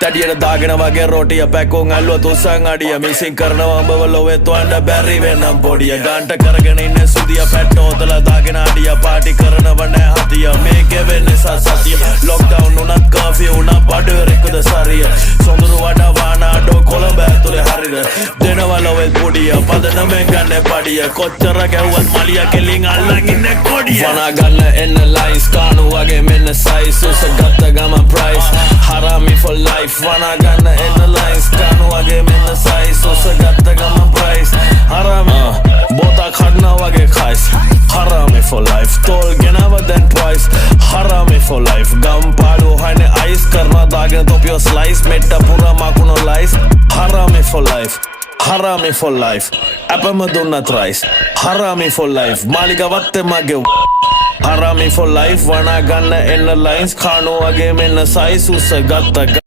තැටියට දාගෙන වගේ රෝටිය පැකුන් ඇල්ලුව තුස්සන් අඩිය මිසින් කරනවා උඹව ලොවේ තුවන්ඩ බැරි වෙන්නම් පොඩිය ගන්ට කරගෙන ඉන්න සුදිය පැට්ටෝතල දාගෙන අඩිය පාටි කරනව නෑ හතිය මේකෙ වෙන්නේ සතිය ලොක්ඩවුන් උනත් කර්ෆියු උනා බඩුවරෙක්ද සරිය සොඳුරු වඩා වානාඩෝ කොළඹ ඇතුලේ හරිද දෙනවා ලොවේ පොඩිය පදනමෙන් ගන්න පඩිය කොච්චර ගැව්වත් මලිය කෙලින් අල්ලන් ඉන්න කොඩිය වනා ගන්න එන්න ලයින්ස් කානු වගේ මෙන්න සයිස් උස ගත්ත ගම ප්‍රයිස් හරාමි for life වනා ගන්න එන්න ලයින්ස් කානු වගේ මෙන්න සයිස් උස ගත්ත ගම ප්‍රයිස් හරාමි බෝතා කඩනා වගේ කයිස් හරාමි for life තෝල් ගෙනව දැන් twice හරාමි for life ගම් පාඩු හයිනේ අයිස් කරනා දාගෙන තොපියෝ ස්ලයිස් මෙට්ට පුරා මකුණෝ ලයිස් හරාමි for life Harami for life Apama dunna thrice Harami for life Malika watte mage Harami for life Wana ganna enna lines Khanu age menna size Usa gatta